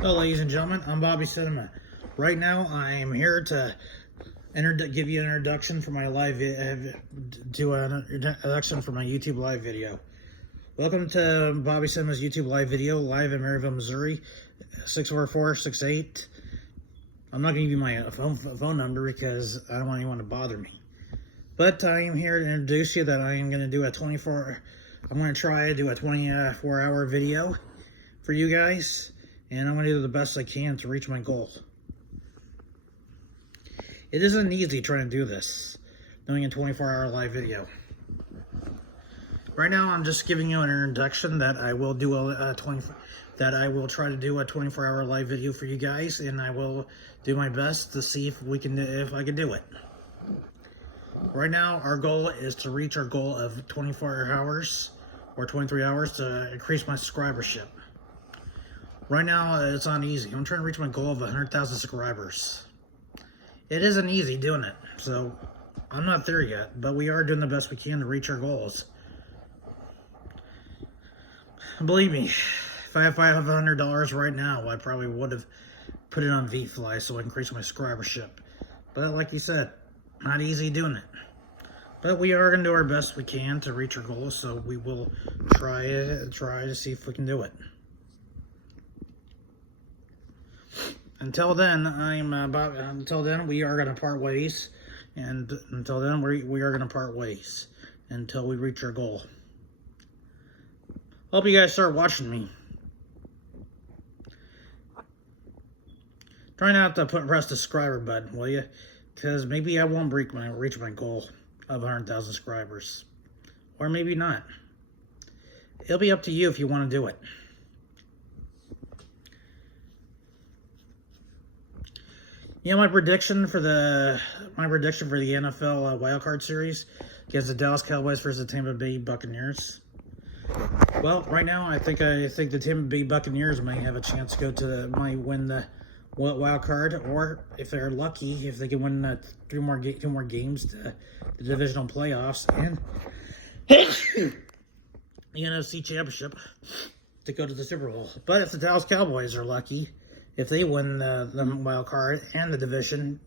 Hello, ladies and gentlemen. I'm Bobby Cinema. Right now, I am here to give you an introduction for my live to an introduction for my YouTube live video. Welcome to Bobby Cinema's YouTube live video, live in Maryville, Missouri, 64468. I'm not going to give you my phone number because I don't want anyone to bother me. But I am here to introduce you that I am going to do a 24. I'm going to try to do a 24-hour video for you guys. And I'm going to do the best I can to reach my goal. It isn't easy trying to do this, doing a 24-hour live video. Right now, I'm just giving you an introduction that I will do that I will try to do a 24-hour live video for you guys, and I will do my best to see if I can do it. Right now, our goal is to reach our goal of 24 hours or 23 hours to increase my subscribership. Right now, it's not easy. I'm trying to reach my goal of 100,000 subscribers. It isn't easy doing it, so I'm not there yet, but we are doing the best we can to reach our goals. Believe me, if I had $500 right now, I probably would have put it on VFly so I can increase my subscribership. But like you said, not easy doing it. But we are going to do our best we can to reach our goals, so we will try to see if we can do it. Until then, we are going to part ways, and until then, we are going to part ways until we reach our goal. Hope you guys start watching me. Try not to press the subscriber button, will you? Because maybe I won't reach my goal of 100,000 subscribers, or maybe not. It'll be up to you if you want to do it. You know, my prediction for the NFL wildcard series against the Dallas Cowboys versus the Tampa Bay Buccaneers. Well, right now I think the Tampa Bay Buccaneers may have a chance to might win the wild card, or if they're lucky, if they can win two more games to the divisional playoffs and the NFC Championship to go to the Super Bowl. But if the Dallas Cowboys are lucky, if they win the wild card and the division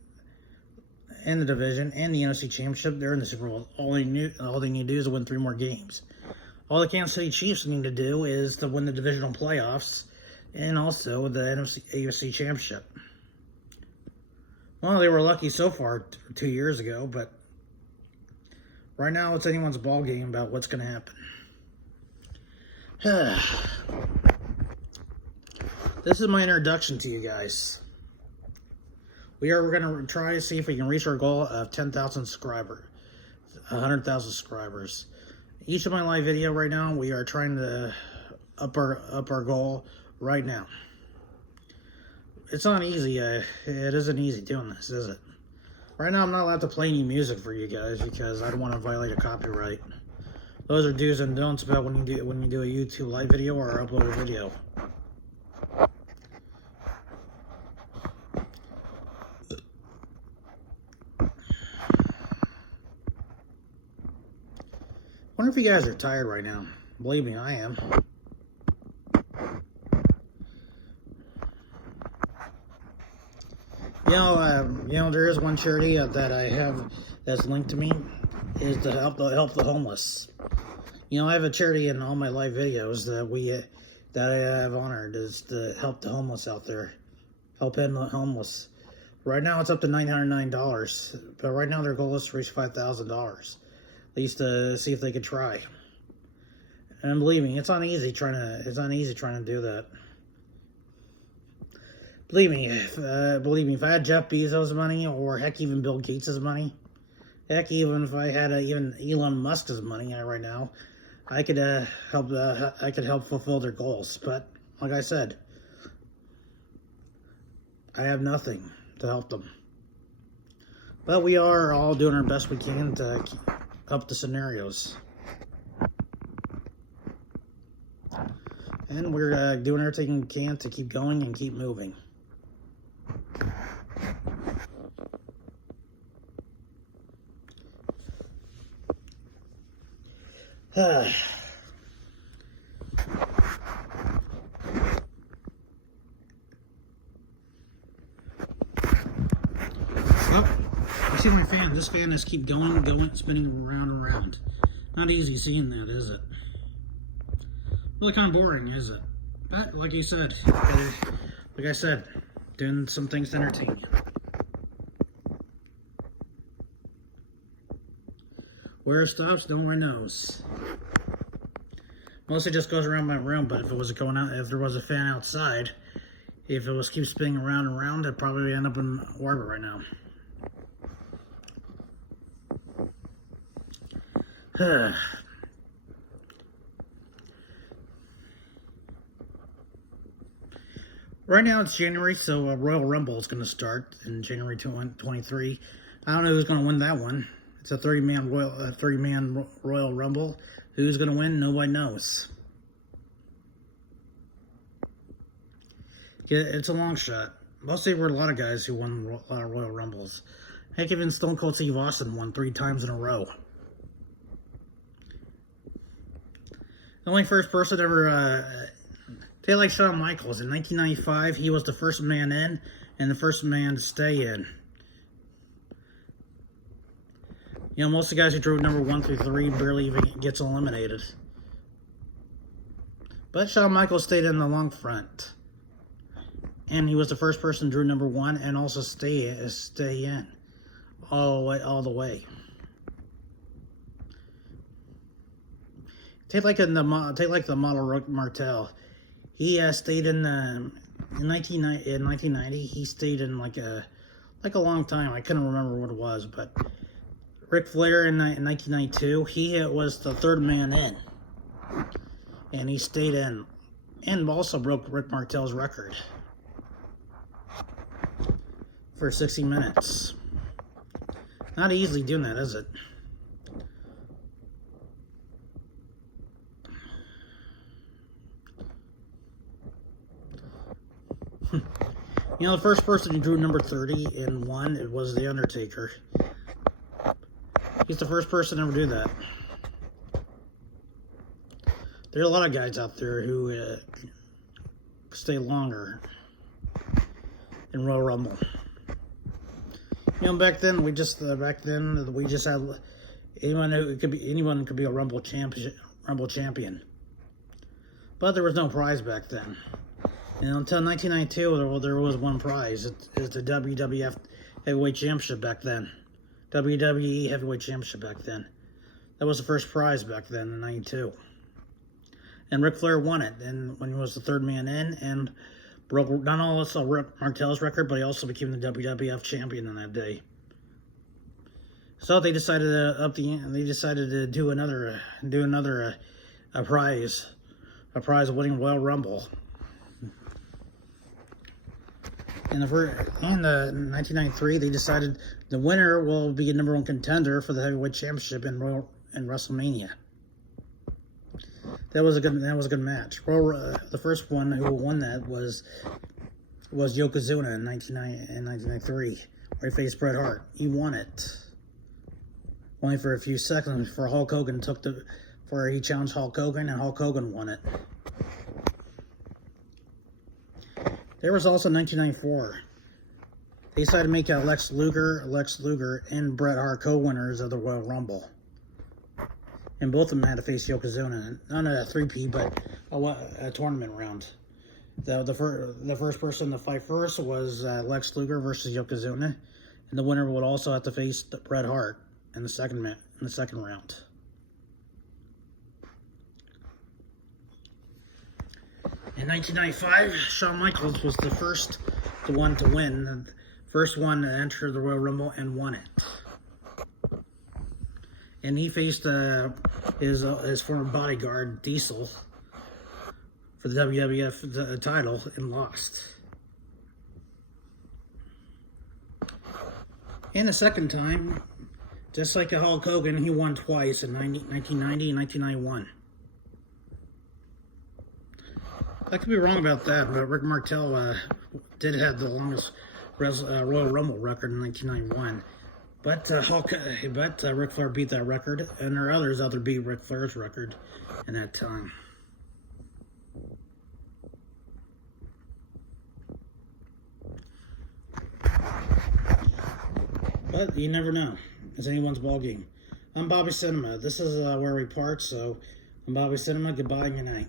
and the NFC Championship, they're in the Super Bowl. All they need to do is win 3 more games. All the Kansas City Chiefs need to do is to win the divisional playoffs and also the AFC Championship. Well, they were lucky so far 2 years ago, but right now it's anyone's ball game about what's going to happen. This is my introduction to you guys. We're going to try to see if we can reach our goal of 10,000 subscribers, 100,000 subscribers. Each of my live video right now, we are trying to up our goal right now. It's not easy. It isn't easy doing this, is it? Right now, I'm not allowed to play any music for you guys because I don't want to violate a copyright. Those are do's and don'ts about when you do a YouTube live video or upload a video. I wonder if you guys are tired right now. Believe me, I am. There is one charity that I have that's linked to me, is to help the homeless. I have a charity in all my live videos that I have honored, is to help the homeless out there, help end the homeless. Right now it's up to $909, but right now their goal is to reach $5,000. At least to see if they could try. And believe me, it's not easy trying to do that. Believe me, if I had Jeff Bezos' money, or heck, even Bill Gates' money, heck, even if I had even Elon Musk's money right now, I could help fulfill their goals. But like I said, I have nothing to help them. But we are all doing our best we can to up the scenarios, and we're doing everything we can to keep going and keep moving. see my fan. This fan just keep going, spinning around and around. Not easy seeing that, is it? Really kind of boring, is it? But like you said, like I said, doing some things to entertain you. Where it stops, no one knows. Mostly just goes around my room, but if it was going out, if there was a fan outside, if it was keep spinning around and around, I'd probably end up in orbit right now. Right now it's January, so Royal Rumble is going to start in January 2023. I don't know who's going to win that one. It's a 30-man Royal Rumble. Who's going to win? Nobody knows. It's a long shot. Mostly there were a lot of guys who won a lot of Royal Rumbles. Heck, even Stone Cold Steve Austin won 3 times in a row. The only first person ever, they like Shawn Michaels. In 1995, he was the first man in and the first man to stay in. You know, most of the guys who drew number 1 through 3 barely even gets eliminated. But Shawn Michaels stayed in the long front. And he was the first person to drew number 1 and also stay in all the way. Take like the model Rick Martel. He stayed in 1990. He stayed in like a long time. I couldn't remember what it was, but Ric Flair in 1992, he was the 3rd man in, and he stayed in, and also broke Rick Martel's record for 60 minutes. Not easily doing that, is it? You know, the first person who drew number 30 and won, it was The Undertaker. He's the first person to ever do that. There are a lot of guys out there who stay longer in Royal Rumble. You know, back then we just had anyone could be a Rumble champion. But there was no prize back then. And until 1992, there was one prize. It's the WWF Heavyweight Championship back then. WWE Heavyweight Championship back then. That was the first prize back then in 92. And Ric Flair won it, and when he was the 3rd man in, and broke not only Rick Martel's record, but he also became the WWF champion on that day. So they decided to do another prize of winning Royal Rumble. In 1993, they decided the winner will be a number 1 contender for the heavyweight championship in WrestleMania. That was a good match. The first one who won that was Yokozuna in 1993, where he faced Bret Hart. He won it. Only for a few seconds before Hulk Hogan he challenged Hulk Hogan, and Hulk Hogan won it. There was also 1994. They decided to make Lex Luger, and Bret Hart co-winners of the Royal Rumble. And both of them had to face Yokozuna. Not a 3P, but a tournament round. The first person to fight first was Lex Luger versus Yokozuna. And the winner would also have to face Bret Hart in the second round. In 1995, Shawn Michaels was the first one to win, the first one to enter the Royal Rumble and won it. And he faced his former bodyguard, Diesel, for the WWF title and lost. And the second time, just like Hulk Hogan, he won twice in 1990 and 1991. I could be wrong about that, but Rick Martel did have the longest Royal Rumble record in 1991. But Ric Flair beat that record, and there are others out there beat Ric Flair's record in that time. But But you never know. It's anyone's ball game. I'm Bobby Cinema. This is where we part, so I'm Bobby Cinema. Goodbye and good night.